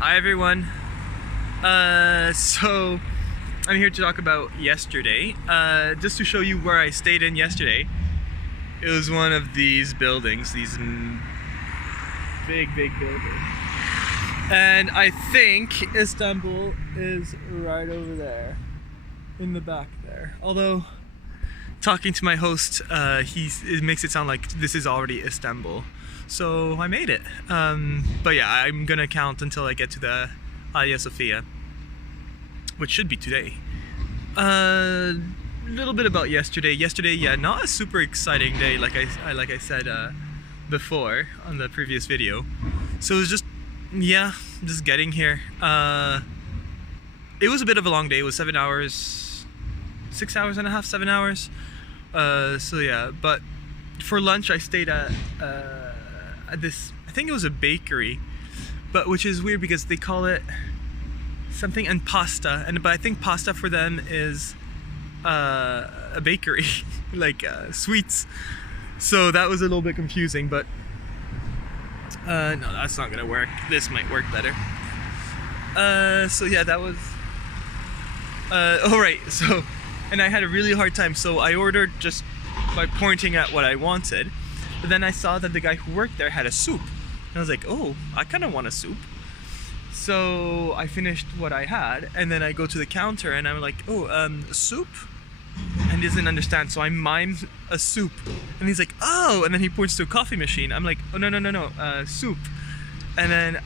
Hi everyone. So I'm here to talk about yesterday. Just to show you where I stayed in yesterday. It was one of these buildings, these big buildings. And I think Istanbul is right over there, in the back there. Although, talking to my host, it makes it sound like this is already Istanbul. So I made it. But yeah, I'm gonna count until I get to the Hagia Sophia, which should be today. A little bit about yesterday. Yesterday, yeah, not a super exciting day, like I said before on the previous video. So it was just getting here. It was a bit of a long day. It was 7 hours, 6 hours and a half, 7 hours. So yeah, but for lunch I stayed at this, I think it was a bakery, but which is weird because they call it something and pasta, but I think pasta for them is a bakery, like sweets. So that was a little bit confusing, but no, that's not gonna work. This might work better. So yeah, that was alright. So, and I had a really hard time, so I ordered just by pointing at what I wanted. But then I saw that the guy who worked there had a soup. And I was like, oh, I kind of want a soup. So I finished what I had, and then I go to the counter and I'm like, oh, soup? And he doesn't understand, so I mime a soup. And he's like, oh, and then he points to a coffee machine. I'm like, oh, no, soup. And then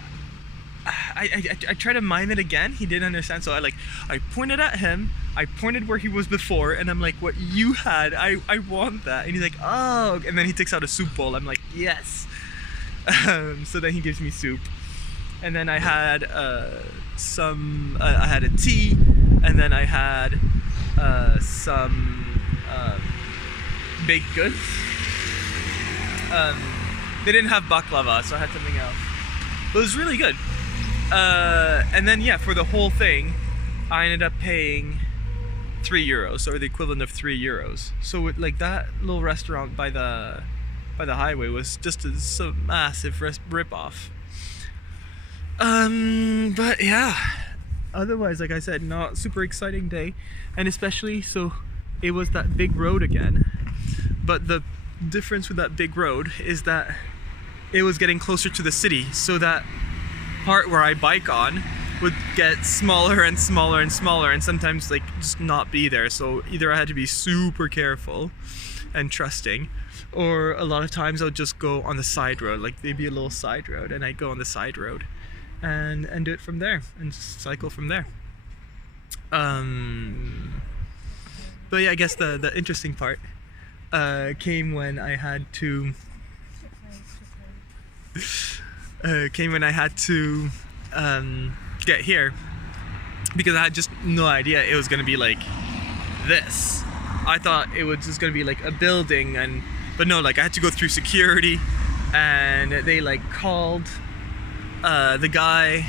I try to mime it again. He didn't understand, so I pointed at him. I pointed where he was before, and I'm like, what you had, I want that. And he's like, oh, and then he takes out a soup bowl. I'm like, yes. So then he gives me soup, and then I had I had a tea, and then I had some baked goods. They didn't have baklava, so I had something else. But it was really good. And then yeah, for the whole thing, I ended up paying €3, or the equivalent of €3. So like that little restaurant by the highway was just a massive rip-off. But yeah, otherwise, like I said, not super exciting day, and especially so it was that big road again. But the difference with that big road is that it was getting closer to the city, so that part where I bike on would get smaller and smaller and smaller, and sometimes like just not be there. So either I had to be super careful and trusting, or a lot of times I'll just go on the side road, like maybe a little side road, and I'd go on the side road and do it from there and just cycle from there. But yeah, I guess the interesting part came when I had to get here, because I had just no idea it was gonna be like this. I thought it was just gonna be like a building, but no, like I had to go through security, and they like called the guy,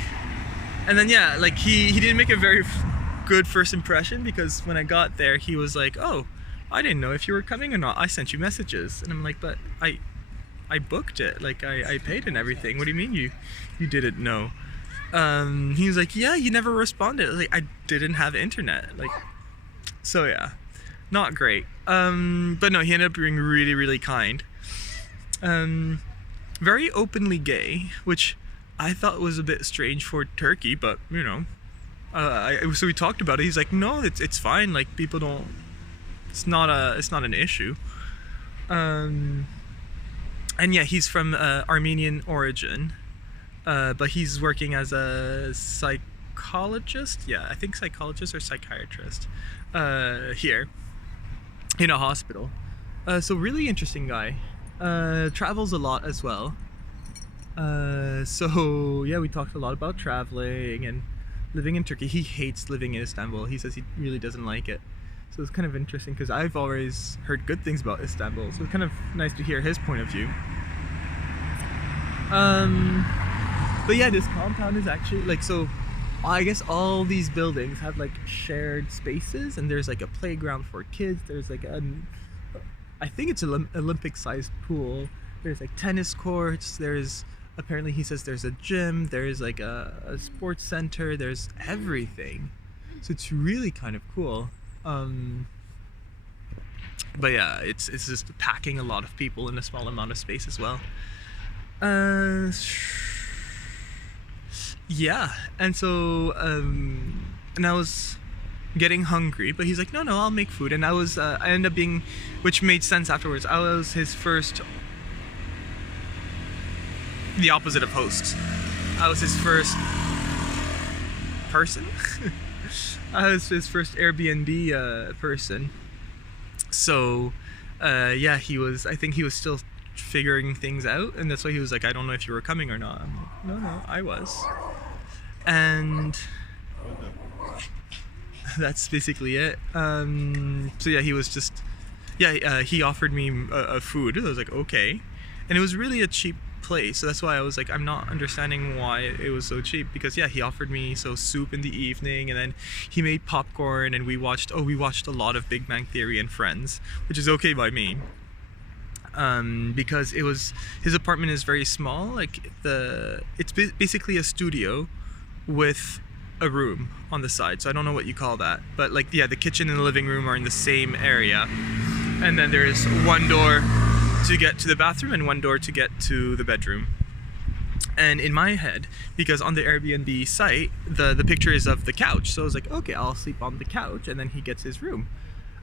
and then yeah, like he didn't make a very good first impression, because when I got there he was like, oh, I didn't know if you were coming or not, I sent you messages. And I'm like, but I booked it, like I paid and everything, what do you mean you didn't know? He was like, yeah, you never responded. Like, I didn't have internet, like, so yeah, not great. But no, he ended up being really kind. Very openly gay, which I thought was a bit strange for Turkey, but you know, so we talked about it. He's like, no, it's fine, like people don't, it's not an issue. And yeah, he's from Armenian origin, but he's working as a psychologist. Yeah, I think psychologist or psychiatrist here in a hospital. So really interesting guy. Travels a lot as well. So yeah, we talked a lot about traveling and living in Turkey. He hates living in Istanbul. He says he really doesn't like it. So it's kind of interesting, because I've always heard good things about Istanbul, so it's kind of nice to hear his point of view. But yeah, this compound is actually like, so I guess all these buildings have like shared spaces, and there's like a playground for kids, there's like I think it's an Olympic sized pool, there's like tennis courts, there's Apparently he says there's a gym, there's like a sports center, there's everything. So it's really kind of cool. But yeah, it's just packing a lot of people in a small amount of space as well. Yeah, and so and I was getting hungry, but he's like, no, I'll make food. And I ended up being, which made sense afterwards, I was his first, the opposite of host. I was his first person. I was his first Airbnb person. So yeah, I think he was still figuring things out, and that's why he was like, I don't know if you were coming or not. I'm like, no, I was. And that's basically it. So yeah, he was just, he offered me a food. I was like, okay. And it was really a cheap place, so that's why I was like, I'm not understanding why it was so cheap, because yeah, he offered me soup in the evening, and then he made popcorn, and we watched a lot of Big Bang Theory and Friends, which is okay by me. Because his apartment is very small, like it's basically a studio with a room on the side, so I don't know what you call that, but like, yeah, the kitchen and the living room are in the same area, and then there's one door to get to the bathroom and one door to get to the bedroom. And in my head, because on the Airbnb site the picture is of the couch, so I was like, okay, I'll sleep on the couch and then he gets his room.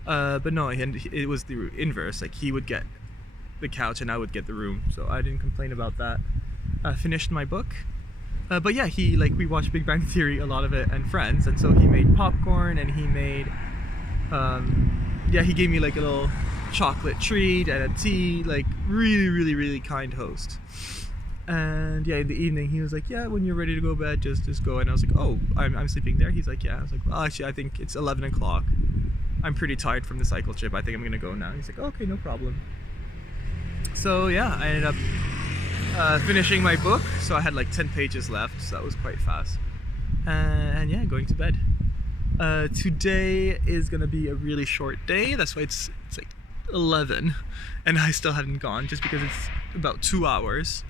But no, it was the inverse, like he would get the couch and I would get the room, so I didn't complain about that. Finished my book. But yeah, we watched Big Bang Theory, a lot of it, and Friends, and so he made popcorn, and he made, he gave me like a little chocolate treat and a tea, like really kind host. And yeah, in the evening he was like, yeah, when you're ready to go to bed, just go. And I was like, oh, I'm sleeping there? He's like, yeah. I was like, well, actually, I think it's 11 o'clock. I'm pretty tired from the cycle trip. I think I'm gonna go now. He's like, okay, no problem. So yeah, I ended up finishing my book, so I had like 10 pages left, so that was quite fast. And yeah, going to bed. Today is gonna be a really short day, that's why it's like 11 and I still haven't gone, just because it's about 2 hours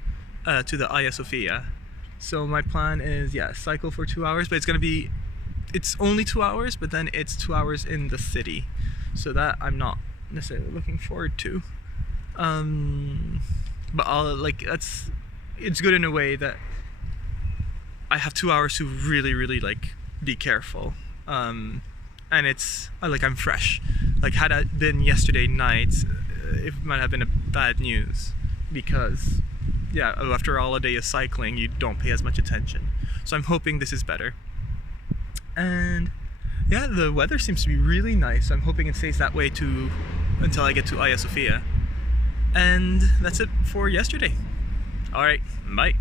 to the Hagia Sophia. So my plan is, cycle for 2 hours, but it's only 2 hours, but then it's 2 hours in the city, so that I'm not necessarily looking forward to. But it's good in a way that I have 2 hours to really like be careful. And I'm fresh. Like, had it been yesterday night, it might have been a bad news, because after all a day of cycling, you don't pay as much attention. So I'm hoping this is better. And yeah, the weather seems to be really nice, so I'm hoping it stays that way until I get to Hagia Sophia. And that's it for yesterday. Alright, bye.